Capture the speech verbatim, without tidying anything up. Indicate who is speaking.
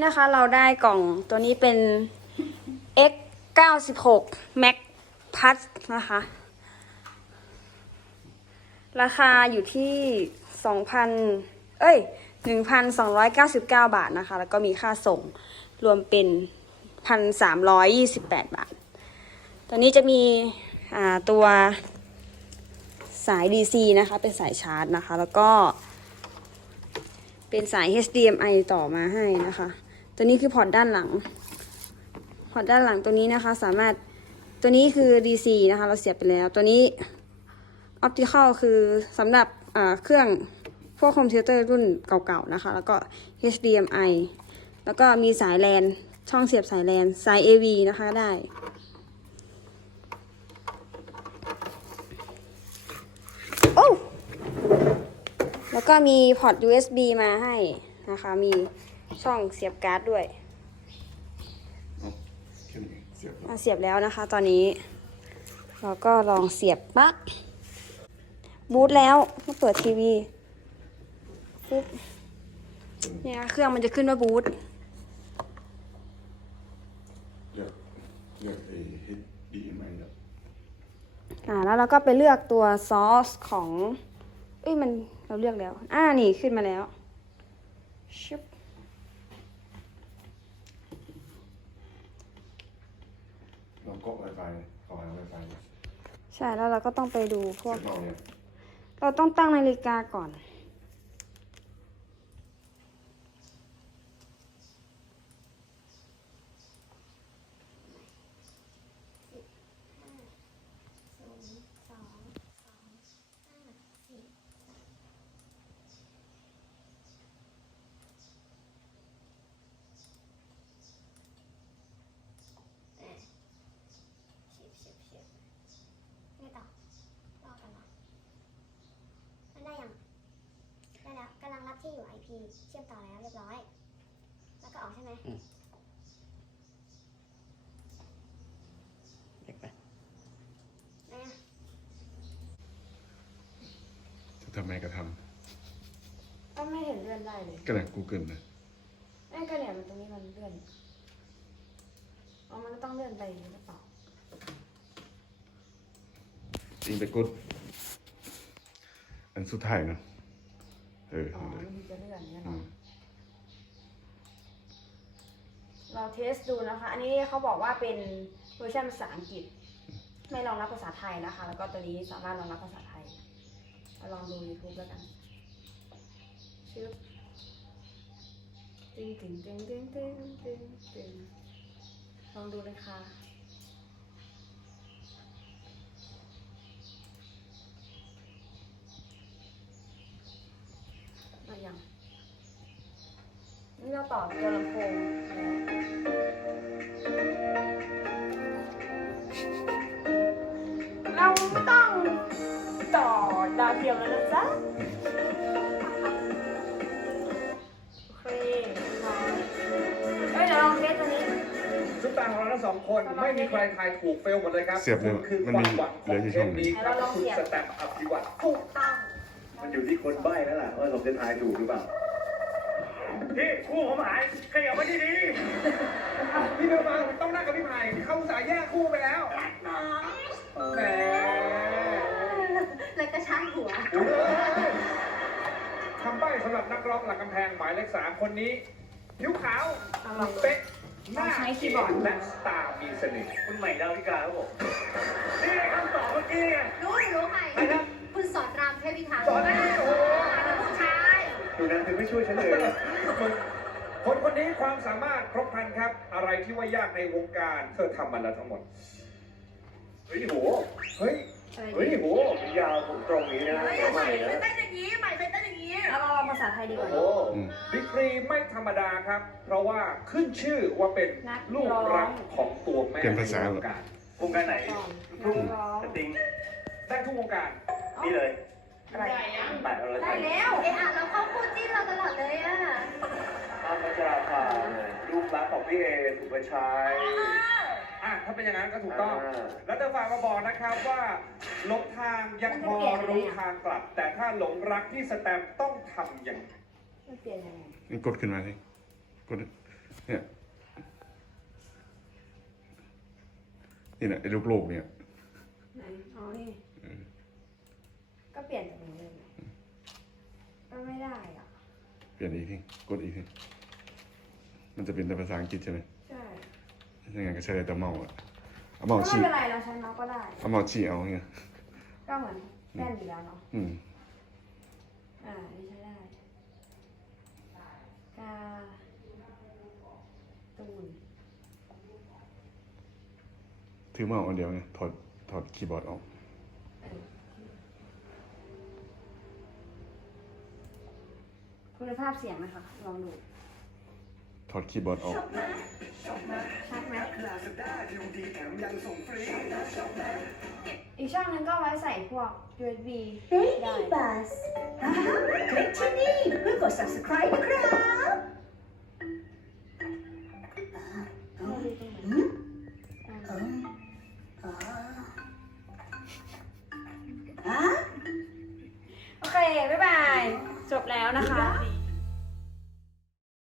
Speaker 1: นะคะเราได้กล่องตัวนี้เป็น เอ็กซ์ เก้าสิบหก Max Plus นะคะ ราคาอยู่ที่สองพันเอ้ย หนึ่งพันสองร้อยเก้าสิบเก้า บาทนะคะ แล้วก็มีค่าส่งรวมเป็น หนึ่งพันสามร้อยยี่สิบแปด บาท ตัวนี้จะมีอ่าตัวสาย ดี ซี นะคะ เป็นสายชาร์จนะคะ แล้วก็เป็นสาย เอช ดี เอ็ม ไอ ต่อมาให้นะคะ ตัวนี้คือพอร์ตด้านหลัง พอร์ตด้านหลังตัวนี้นะคะสามารถ ตัวนี้คือ ดี ซี นะคะเราเสียบไปแล้ว ตัวนี้ Optical คือสำหรับเครื่องพวกคอมพิวเตอร์รุ่นเก่าๆนะคะ แล้วก็ เอช ดี เอ็ม ไอ แล้วก็มีสายแลนช่องเสียบสายแลนสาย เอ วี นะคะได้โอ้แล้วก็มีพอร์ต ยู เอส บี มาให้นะคะ มีช่องเสียบการ์ดด้วยเสียบแล้วนะคะตอนนี้เราก็ลองเสียบปลั๊กบูตแล้วมาเปิดทีวีปุ๊บเนี่ยเครื่องมันจะขึ้นว่าบูต
Speaker 2: เลือกเลือกไอ้ เอช ดี เอ็ม ไอ แล้ว
Speaker 1: อ่าแล้วเราก็ไปเลือกตัวซอสของเอ้ยมันเราเลือกแล้วอ่านี่ขึ้นมาแล้วชุบ
Speaker 2: ลองก๊อก Wi-Fi ขอหา Wi-Fi
Speaker 1: ใช่แล้วเราก็ต้องไปดูพวก
Speaker 2: เสร็จแล้วเนี่ย
Speaker 1: เราต้องตั้งนาฬิกาก่อน
Speaker 3: กำลังรับที่อยู่ ไอ พี เชื่อมต่อแล้วเรียบร้อย แล้วก็ออกใช่ไหม
Speaker 4: เด็กไป
Speaker 3: ไหนอะ
Speaker 2: จะทำไมก็ท
Speaker 1: ก็ไม่เห็นเลื่อนได้เลย
Speaker 2: ำก็เลย Google นะ
Speaker 1: นั่นก็เนี่ยมันตรงนี้มันเลื่อนอ๋อมันก็ต้องเลื่อนไปหรือเปล่า
Speaker 2: จริงไปกดอันสุดท้ายเนาะเออ
Speaker 1: อ๋อ
Speaker 2: เอาเลย
Speaker 1: มันจะเลื่อนเนี่ย
Speaker 2: อื
Speaker 1: เนาะ
Speaker 2: ม
Speaker 1: เราเทสดูนะคะ อันนี้เขาบอกว่าเป็นเวอร์ชันภาษาอังกฤษ ไม่รองรับภาษาไทยนะคะ แล้วก็ตัวนี้สามารถรองรับภาษาไทยมาลองดู YouTube แล้วกันชื่อตึงตึงตึงตึงตึงตึงตึงลองดูเลยค่ะมายังนี่เราต่อตัวลำโพงเราไม่ต้องต่อดาวเทียมแล้วนะจ๊ะโอเคมาเอ้ยเดี๋ยวลองเทสตัวนี้
Speaker 5: ซุปตาของเราทั้งสองคนไม่มีใครทายถูกเฟลหมดเลยครับ
Speaker 2: เสียบเลย
Speaker 5: คือ
Speaker 2: มัน
Speaker 5: ควา
Speaker 2: มี
Speaker 5: มหวังข
Speaker 2: เหลื
Speaker 5: อ
Speaker 2: อง อยู่
Speaker 5: เท
Speaker 2: ช่อง
Speaker 5: ป
Speaker 2: หนึ่ง
Speaker 5: นี้ครับคุณสแตมป์อภิวัตร
Speaker 3: ถูกต้อง
Speaker 6: มันอยู่ที่คนใบ้แล้วล่ะว่าผมจะทายถูกหรือเปล่า
Speaker 5: พี่คู่ผมหายขยับมาดีดีๆพี่เบลมาต้องนั่งกับพี่ไผ่เขาอุตสายแยกคู่ไปแล้วแหม
Speaker 3: เลยกระชากหัว
Speaker 5: คำใบ้สำหรับนักร้องหลักกำแพงหมายเลขสามคนนี้ผิวขาวเป๊ะหน้าเกียรติและสตาร์มีเสน่ห์
Speaker 6: คุณใหม่ดาวิกาครับผม
Speaker 5: นี่ไงคำตอบเมื่อกี้ไง
Speaker 3: รู้รู้ใคร
Speaker 5: ใครครับ
Speaker 3: คุณสอนรามเทพิทักษ์
Speaker 5: สอนรามโอ้โห
Speaker 3: ผู้ชาย
Speaker 6: ดูนั้นถึงไม่ช่วยฉันเลย
Speaker 5: คนคนนี้ความสามารถครบครันครับ อะไรที่ว่ายากในวงการเธอทำมันแล้วทั้งหมด
Speaker 6: เฮ้ยโห
Speaker 5: เฮ้ย
Speaker 6: เฮ้ยโหมันยาวผมตรงนี้นะใหม่นะ
Speaker 3: เป็นอย่างนี้ใหม่เป็นอย่างนี้
Speaker 1: เราลองลองภาษาไทยดีก
Speaker 6: โอ้
Speaker 1: ว่า
Speaker 6: โห
Speaker 2: อืม
Speaker 5: ดีกรีไม่ธรรมดาครับ เพราะว่าขึ้นชื่อว่าเป็นลูกรักของตัวแม่
Speaker 2: เปลี่ยนภาษา
Speaker 5: ใน
Speaker 2: เหร
Speaker 5: ว
Speaker 2: อ
Speaker 5: งการ
Speaker 6: วงการไหน
Speaker 1: นักร้อง
Speaker 6: สติง
Speaker 5: ได้ทุกวงการ
Speaker 6: นี่เลย
Speaker 1: อะไร
Speaker 6: แปะอะไร
Speaker 3: ได้แล้วเอะอ่ะเราเข้าคู่จิ้นเราตลอดเลยอ่ะ
Speaker 6: อ้าวพัชราภาลูกรักของพี่เอสุภาชัย
Speaker 5: อ่ะถ้าเป็นอย่างนั้นก็ถูกต้อง
Speaker 6: อ่า
Speaker 5: แล้วจะฝากมาบอกนะครับว่าหลงทางยังพอรู้ทางกลับ แต่ถ้าหลงรักที่สแตมป์ต้องทำอย่างไร
Speaker 1: มันเปลี่ยนยังไง
Speaker 2: นี่กดขึ้นมาสิกดเนี่ยนี่นะไอ้ลูกโลกเนี่ย
Speaker 1: ไหนอ๋อนี่ก็เปลี่ยนจากนี้เลยก็ไม่ได้อ่ะ
Speaker 2: เปลี่ยนอีกทีกดอีกทีมันจะเป็นแต่ภาษาอังกฤษใช่ไหม
Speaker 1: ใช่
Speaker 2: ยังไงก็ใช้แต่เมาส์อะเอา
Speaker 1: ก็
Speaker 2: เมาส์
Speaker 1: ไม่
Speaker 2: ชี้
Speaker 1: เป็นไรเราใช้เมาส์ก็ได้
Speaker 2: เอาเมาส์ชี้เอาเงี้ย
Speaker 1: ก็เหมือนแป้นอยู่แล้วเนาะ
Speaker 2: อืม
Speaker 1: อ่านี่ใช้ได้กาตูน
Speaker 2: ถือเมาส์อันเดียวไงถอดถอดคีย์บอร์ดออก
Speaker 1: เออคุณภาพเสียงนะคะลองดู
Speaker 2: ถอดคีย์บอร์ดออก
Speaker 1: ชัดไหมอีกช่องนึงก็ไว้ใส่พวก ยู เอส บี ได้
Speaker 4: บัสคลิกที่นี่เพื่อกด subscribe นะครับอ่า
Speaker 1: โอเค บ๊ายบาย จบแล้วนะคะ